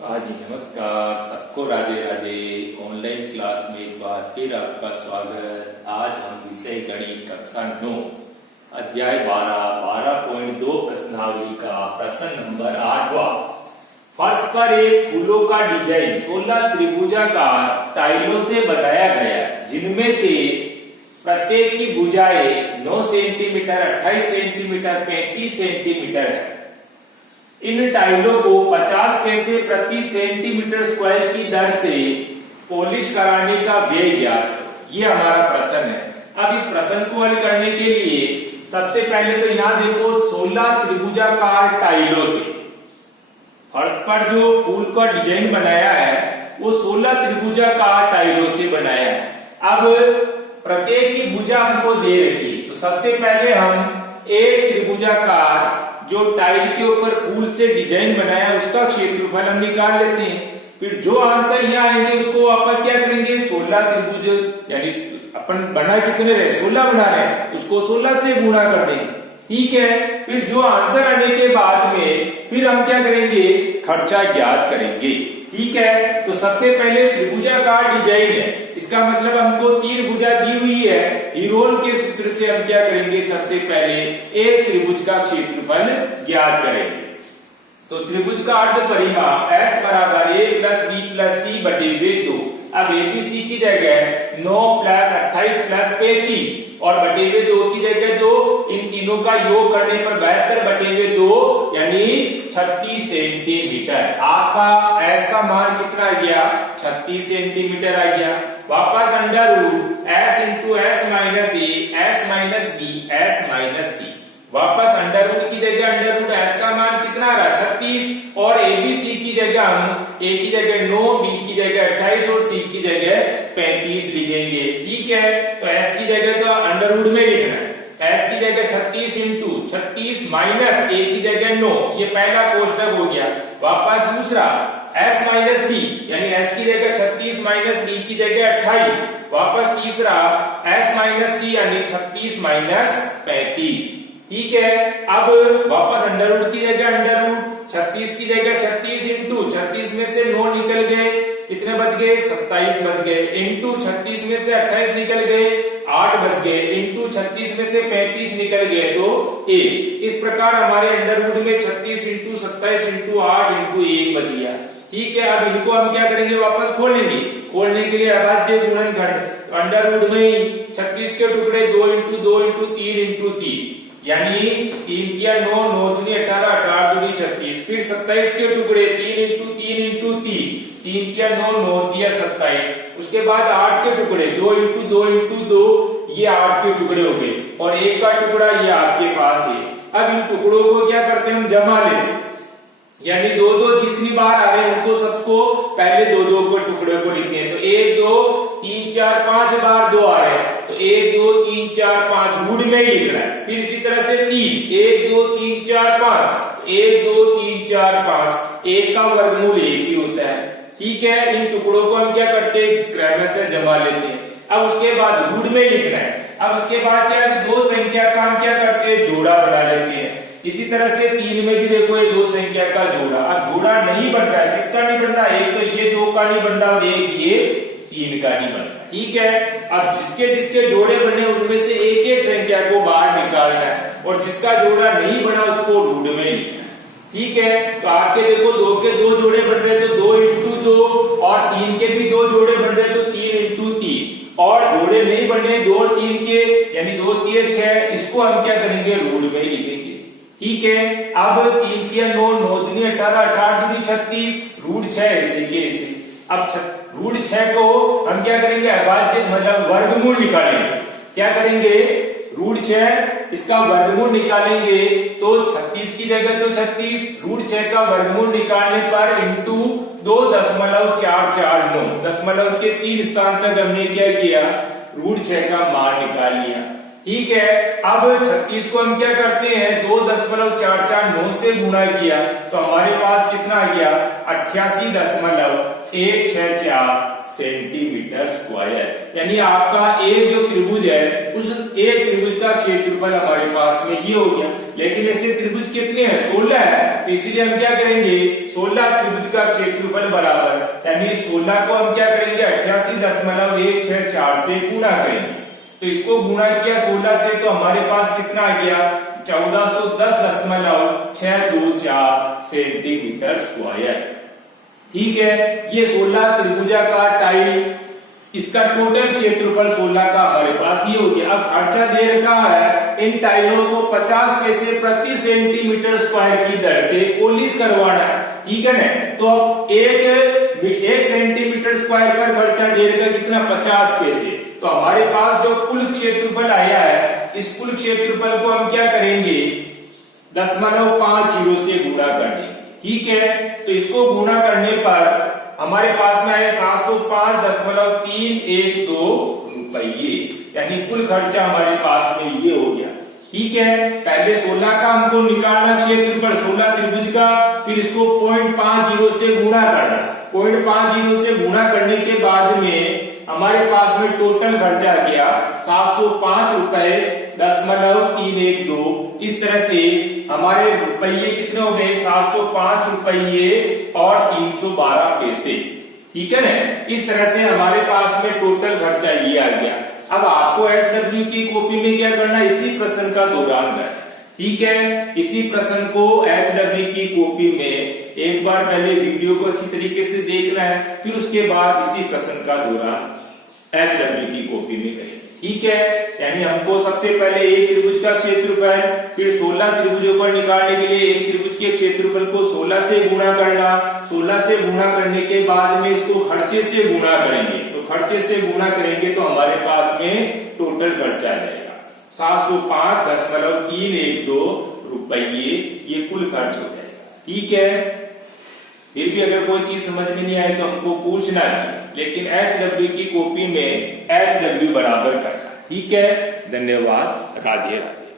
हाँ जी, नमस्कार सबको, राधे राधे। ऑनलाइन क्लास में एक बार फिर आपका स्वागत। आज हम विषय गणित कक्षा 9 अध्याय 12.2 प्रश्नावली का प्रश्न नंबर 8वां। फर्श पर एक फूलों का डिजाइन 16 त्रिभुजाकार टाइलों से बनाया गया, जिनमें से प्रत्येक की भुजाएं 9 सेंटीमीटर, 28 सेंटीमीटर, 35 सेंटीमीटर है। इन टाइलों को 50 पैसे प्रति सेंटीमीटर स्क्वायर की दर से पॉलिश कराने का व्यय ज्ञात करो। ये हमारा प्रश्न है। अब इस प्रश्न को हल करने के लिए सबसे पहले तो यहाँ देखो 16 त्रिभुजाकार टाइलों से फर्श पर जो फूल का डिजाइन बनाया है वो 16 त्रिभुजाकार टाइलों से बनाया है। अब प्रत्येक की भुजा हमको दे रखी, तो सबसे पहले हम एक त्रिभुजाकार जो टाइल के ऊपर फूल से डिजाइन बनाया उसका क्षेत्रफल हम निकाल लेते हैं। फिर जो आंसर यहाँ आएंगे उसको वापस क्या करेंगे, 16 त्रिभुज, यानी अपन बना कितने रहे, 16 बना रहे हैं, उसको 16 से गुणा कर देंगे। ठीक है। फिर जो आंसर आने के बाद में फिर हम क्या करेंगे, खर्चा ज्ञात करेंगे। ठीक है। तो सबसे पहले त्रिभुजाकार डिजाइन है, इसका मतलब हमको 3 भुजा दी हुई है। हीरोन के सूत्र से हम क्या करेंगे, सबसे पहले एक त्रिभुज का क्षेत्रफल ज्ञात करेंगे। तो त्रिभुज का अर्ध परिमाप S बराबर a plus b plus c बटे 2। अब ABC की जगह 9 प्लस 28 प्लस 35 और बटे 2 की जगह 2, इन तीनों का योग करने पर 72 बटे 2 यानी 36 सेंटीमीटर। आपका S का मान कितना आ गया, 36 सेंटीमीटर आ गया। वापस under root S into S minus a, S minus b, S minus c. वापस अंडर रूट की जगह अंडर रूट S का मान कितना आ रहा, 36, और ABC की जगह हम A की जगह 9, B की जगह 28 और C की जगह 35 लिखेंगे। ठीक है। तो S की जगह तो अंडर रूट में लिखना है। S की जगह 36 इंटू 36 माइनस A की जगह 9, ये पहला कोष्टक हो गया। वापस दूसरा S माइनस B, यानी S की जगह 36 माइनस B की जगह 28। वापस तीसरा S माइनस C, यानी 36 माइनस 35। ठीक है। अब वापस अंडर रूट की जगह अंडर रूट, 36 की जगह 36 इंटू 36 में से 9 निकल गए, कितने बच गए, 27 बच गए, इंटू 36 में से 28 निकल गए, 8 बच गए, इंटू 36 में से 35 निकल गए तो 1। इस प्रकार हमारे अंडर रूट में 36 इंटू 27 इंटू 8 इंटू 1 बच गया। ठीक है। अब इनको हम क्या करेंगे, वापस खोलेंगे। खोलने के लिए अभाज्य गुणनखंड, अंडर रूट में 36 के टुकड़े 2 इंटू 2 इंटू 3 इंटू 3, यानी 3 या 9, 9 दूनी 18, 18 दूनी 36। फिर 27 के टुकड़े 3 इंटू 3 इंटू 3, 3 या 9, 9 या 27। उसके बाद 8 के टुकड़े 2 इंटू 2 इंटू 2, ये 8 के टुकड़े हो गए, और 1 का टुकड़ा ये आपके पास है। अब इन टुकड़ों को क्या करते हैं, हम जमा लेते हैं, यानी 2-2 जितनी बार आ रहे हैं उनको सबको पहले 2-2 को टुकड़े को लिखते हैं। तो 1 2 3 4 5 बार 2 आ रहे हैं, तो 1 2 3 4 5 रूट में ही लिखना है। फिर इसी तरह से 3, 1 2 3 4 5, 1 2 3 4 5, 1 का वर्गमूल 1 ही होता है। ठीक है। इन टुकड़ों को हम क्या करते हैं, क्रम से जमा लेते हैं। अब उसके बाद रूट में लिखना है। अब उसके बाद क्या है, 2 संख्या का हम क्या करते हैं, जोड़ा बना लेते हैं। इसी तरह से 3 में भी देखो ये 2 संख्या का जोड़ा। अब जोड़ा नहीं बन रहा है, किसका नहीं बन रहा, एक तो ये 2 का नहीं बन रहा और एक ये 3 का नहीं बन रहा। ठीक है। अब जिसके जिसके जोड़े बने उनमें से एक एक संख्या को बाहर निकालना है, और जिसका जोड़ा नहीं बना उसको रूट में लिखना है। ठीक है। तो आपके देखो 2 के 2 जोड़े बन रहे तो 2 इंटू 2, और 3 के भी 2 जोड़े बन रहे तो 3 इंटू 3, और जोड़े नहीं बने 2 और 3 के, यानी 2 3 6, इसको हम क्या करेंगे, रूट में ही लिखेंगे। ठीक है। अब 3 या 9, 9 दूनी 18, 18 दूनी 36, रूट 6 ऐसे के ऐसे। अब रूट 6 को हम क्या करेंगे, अभाज्य मतलब वर्गमूल निकालेंगे। क्या करेंगे, रूट 6 इसका वर्गमूल निकालेंगे, तो 36 की जगह तो 36, रूट 6 का वर्गमूल निकालने पर इंटू 2.449, दशमलव के 3 स्थान तक हमने क्या किया, रूट 6 का मान निकाल लिया। ठीक है। अब 36 को हम क्या करते हैं, 2.449 से गुणा किया, तो हमारे पास कितना आ गया, 88.164 सेंटीमीटर स्क्वायर। यानी आपका एक जो त्रिभुज है उस एक त्रिभुज का क्षेत्रफल हमारे पास में ये हो गया। लेकिन ऐसे त्रिभुज कितने हैं? 16 है। तो इसलिए हम क्या करेंगे, 16 त्रिभुज का क्षेत्रफल बराबर, यानी 16 को हम क्या करेंगे 88.164 से गुणा करेंगे। तो इसको गुणा किया 16 से तो हमारे पास कितना आ गया 1410.624 सेंटीमीटर स्क्वायर। ठीक है, ये 16 त्रिभुजाकार टाइल, इसका टोटल क्षेत्रफल 16 का हमारे पास ये हो गया। अब खर्चा दे रखा है इन टाइलों को 50 पैसे प्रति सेंटीमीटर स्क्वायर की दर से पॉलिश करवाना है। ठीक है ना, तो अब एक सेंटीमीटर स्क्वायर पर खर्चा दे रखा कितना 50 पैसे। तो हमारे पास जो कुल क्षेत्रफल आया है, इस कुल क्षेत्रफल को हम क्या करेंगे 0.50 से गुणा कर देंगे। ठीक है, तो इसको गुणा करने पर हमारे पास में आया 705.312 रुपये, यानी कुल खर्चा हमारे पास में ये हो गया। ठीक है, पहले 16 का हमको निकालना क्षेत्रफल 16 त्रिभुज का, फिर इसको 0.50 से गुणा करना। 0.50 से गुणा करने के बाद में हमारे पास में टोटल खर्चा गया 705.312। इस तरह से हमारे रुपये कितने हो गए 705 रुपये और 312 पैसे। ठीक है ना, इस तरह से हमारे पास में टोटल खर्चा ये आ गया। अब आपको HW की कॉपी में क्या करना है, इसी प्रश्न का दोहरान करना। ठीक है, इसी प्रश्न को HW की कॉपी में एक बार पहले वीडियो को अच्छी तरीके से देखना है, फिर उसके बाद इसी प्रश्न का दोहरान HW की कॉपी में करें। ठीक है, यानी हमको सबसे पहले एक त्रिभुज का क्षेत्रफल, फिर 16 त्रिभुजों को निकालने के लिए एक त्रिभुज के क्षेत्रफल को 16 से गुणा करना। 16 से गुणा करने के बाद में इसको खर्चे से गुणा करेंगे। तो खर्चे से गुणा करेंगे तो हमारे पास में टोटल खर्चा आ जाएगा 705.312 रुपये, ये कुल खर्च हो जाएगा। ठीक है, फिर भी अगर कोई चीज समझ में नहीं आए तो हमको पूछना है, लेकिन HW की कॉपी में HW बराबर करना। ठीक है, धन्यवाद, राधे राधे।